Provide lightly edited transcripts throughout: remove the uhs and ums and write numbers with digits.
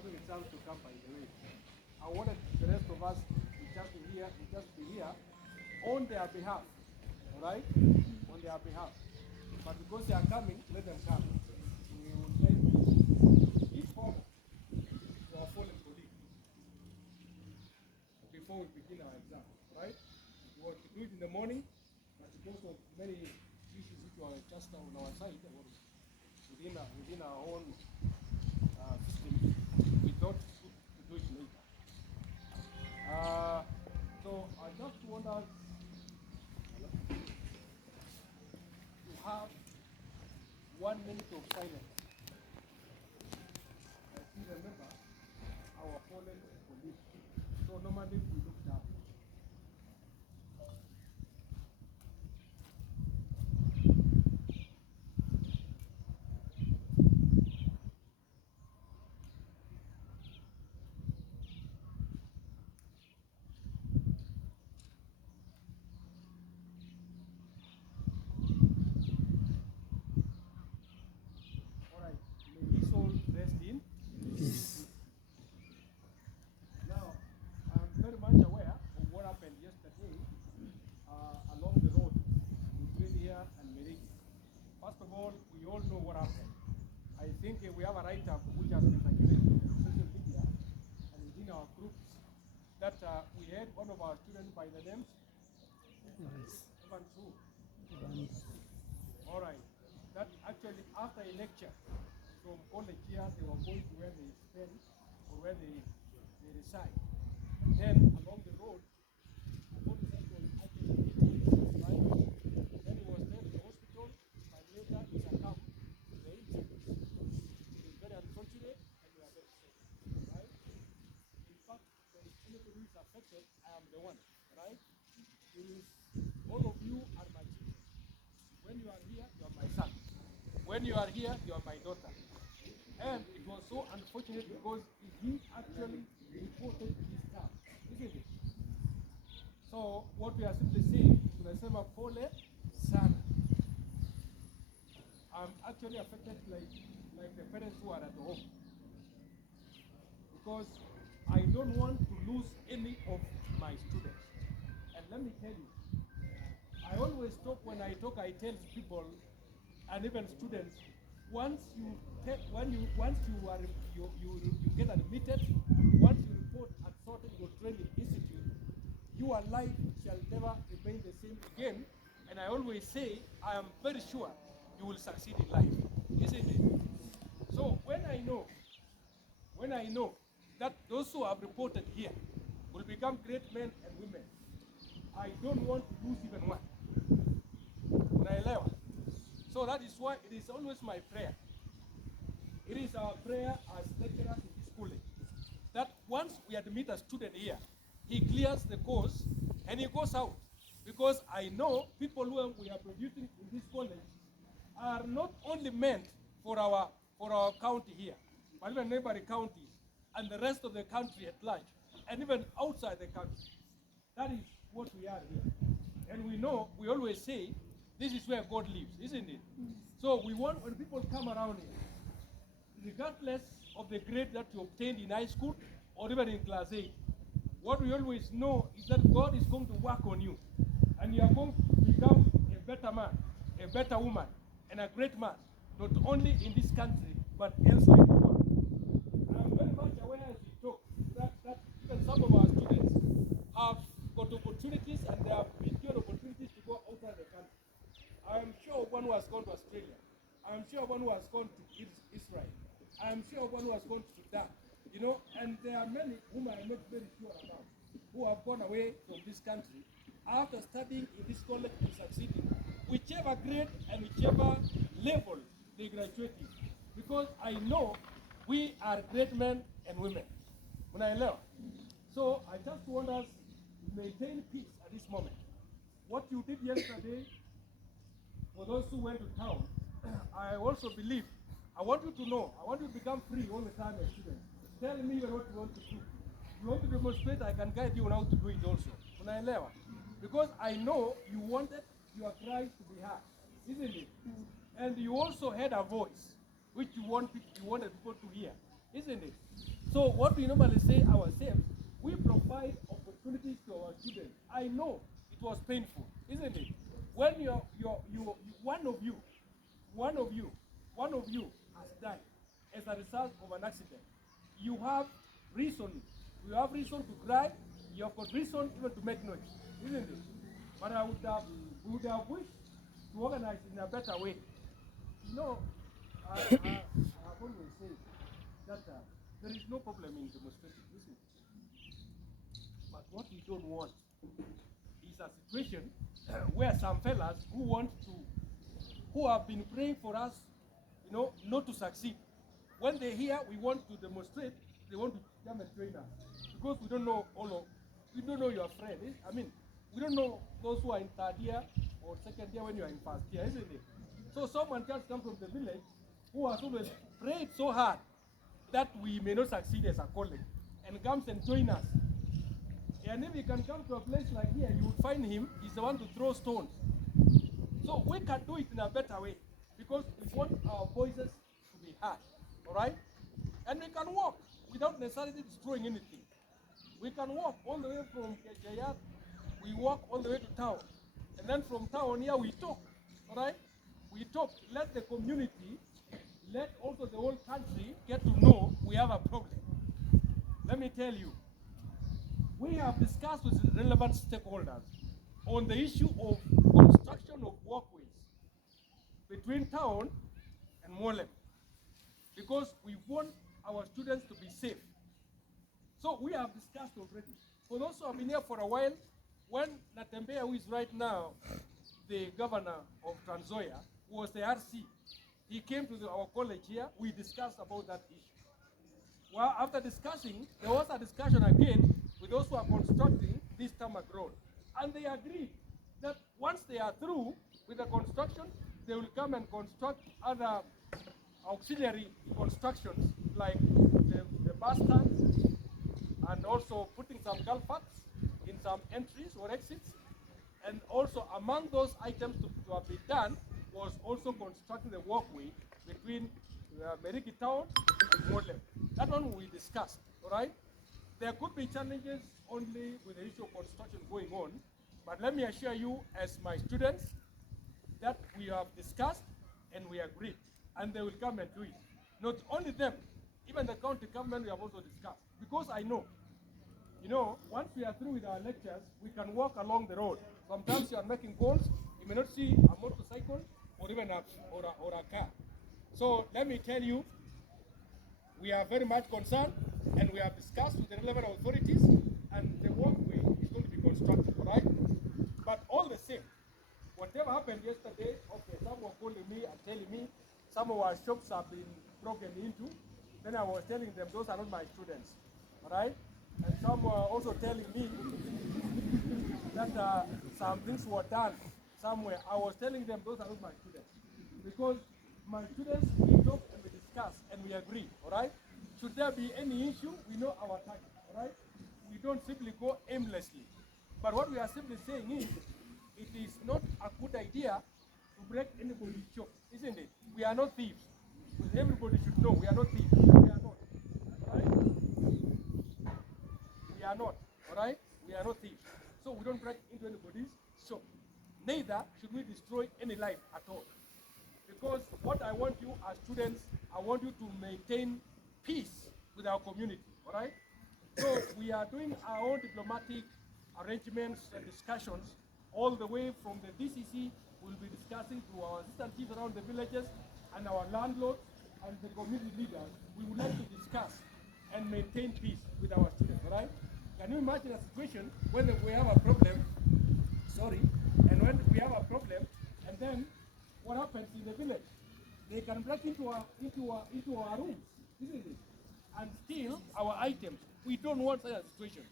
having a chance to come, by the way. I wanted the rest of us to just be here on their behalf, all right? On their behalf. But because they are coming, let them come. We will try to give home to our fallen colleague before we begin our exam, right? We want to do it in the morning, but because of many issues which are just on our side, within our own system, we thought to do it later. So I just want us to have 1 minute of silence. As you remember, our fallen colleague. So normally we look down. We have a write-up which has been circulated on social media and within our groups that we had one of our students by the name Evan Su. All right. That actually after a lecture from college here, they were going to where they spend or where they reside. Then along the road, the motorcycle was actually hit, right? Then he was taken to the hospital, but later he succumbed to the injuries. Unfortunate, and we are very sorry, right? In fact, there is anybody who is affected, I am the one, right? It is, all of you are my children. When you are here, you are my son. When you are here, you are my daughter. And it was so unfortunate because he actually reported his car, isn't it? So what we are simply saying, tunasema pole sana. I'm actually affected like the parents who are at home, because I don't want to lose any of my students. And let me tell you, I always talk when I talk. I tell people and even students, once you get admitted, once you report at SOT TTI Training Institute, your life shall never remain the same again. And I always say, I am very sure you will succeed in life, isn't it? So when I know that those who have reported here will become great men and women, I don't want to lose even one. Unaelewa? So that is why it is always my prayer. It is our prayer as lecturers in this college that once we admit a student here, he clears the course and he goes out. Because I know people who we are producing in this college are not only meant for our county here, but even neighboring counties and the rest of the country at large, and even outside the country. That is what we are here. And we know, we always say, this is where God lives, isn't it? So we want, when people come around here, regardless of the grade that you obtained in high school or even in class 8, what we always know is that God is going to work on you. And you are going to become a better man, a better woman, and a great man, not only in this country, but elsewhere in the world. I am very much aware as we talk that even some of our students have got opportunities and they have been given opportunities to go outside the country. I am sure one who has gone to Australia. I am sure one who has gone to Israel. I am sure one who has gone to Sudan. You know, and there are many whom I am not very sure about who have gone away from this country after studying in this college and succeeding, whichever grade and whichever level they graduated. Because I know we are great men and women. So I just want us to maintain peace at this moment. What you did yesterday, for those who went to town, I also believe, I want you to know, I want you to become free all the time as students. Tell me even what you want to do. You want to demonstrate, I can guide you on how to do it also. Because I know you wanted your cries to be heard, isn't it? And you also had a voice, which you wanted people to hear. isn't it? So what we normally say ourselves, we provide opportunities to our students. I know it was painful, isn't it? When one of you, one of you has died as a result of an accident. You have reason, to cry, you have got reason even to make noise, isn't it? But we would have wished to organize in a better way. You know, I have always said that there is no problem in demonstrating, isn't it? But what we don't want is a situation where some fellas who have been praying for us, not to succeed. When they hear we want to demonstrate, they want to come and join us because we don't know we don't know your friend. I mean, we don't know those who are in third year or second year when you are in first year, isn't it? So someone just come from the village who has always prayed so hard that we may not succeed as a college and comes and join us. And if he can come to a place like here, you will find him, he's the one to throw stones. So we can do it in a better way because we want our voices to be heard, all right? And we can walk without necessarily destroying anything. We can walk all the way from Kejayat, we walk all the way to town. And then from town here we talk, all right? We talk, let the community, let also the whole country get to know we have a problem. Let me tell you, we have discussed with relevant stakeholders on the issue of construction of walkways between town and Molem because we want our students to be safe. So we have discussed already. For those who have been here for a while, when Natembeya, who is right now the governor of Trans Nzoia, who was the RC, he came to our college here, we discussed about that issue. Well, after discussing, there was a discussion again with those who are constructing this tarmac road. And they agreed that once they are through with the construction, they will come and construct other auxiliary constructions like the bus stands and also putting some culverts in some entries or exits. And also among those items to have been done was also constructing the walkway between Meriki Town and Modlem. That one we discussed, all right? There could be challenges only with the issue of construction going on, but let me assure you as my students that we have discussed and we agreed, and they will come and do it. Not only them, even the county government we have also discussed, because I know, once we are through with our lectures, we can walk along the road. Sometimes you are making calls, you may not see a motorcycle or even a car. So let me tell you, we are very much concerned and we have discussed with the relevant authorities and the walkway is going to be constructed, right? But all the same, whatever happened yesterday, okay, some were calling me and telling me some of our shops have been broken into. Then I was telling them those are not my students, all right? And some were also telling me that some things were done somewhere. I was telling them those are not my students. Because my students, we talk and we discuss and we agree, all right? Should there be any issue, we know our target, all right? We don't simply go aimlessly. But what we are simply saying is, it is not a good idea to break anybody's shop, isn't it? We are not thieves. Everybody should know we are not thieves. We are not, all right? We are not, all right? We are not thieves. So we don't break into anybody's shop. Neither should we destroy any life at all. Because what I want you as students, I want you to maintain peace with our community, all right? So we are doing our own diplomatic arrangements and discussions all the way from the DCC. We'll be discussing to our assistant chiefs around the villages and our landlords and the community leaders. We would like to discuss and maintain peace with our students, all right? Can you imagine a situation when we have a problem, and when we have a problem, and then what happens in the village? They can break into our rooms, isn't it? And steal our items. We don't want such a situation.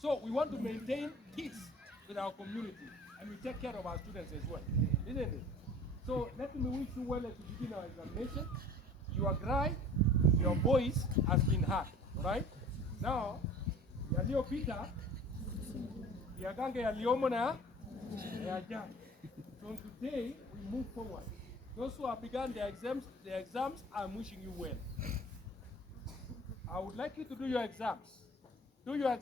So we want to maintain peace with our community, and we take care of our students as well, isn't it? So let me wish you well as we begin our examination. Your cry, your voice has been heard, all right? Now, yaliyopita yagange yaliyomo na yajayo. So today we move forward. Those who have begun their exams, I'm wishing you well. I would like you to do your exams. Do your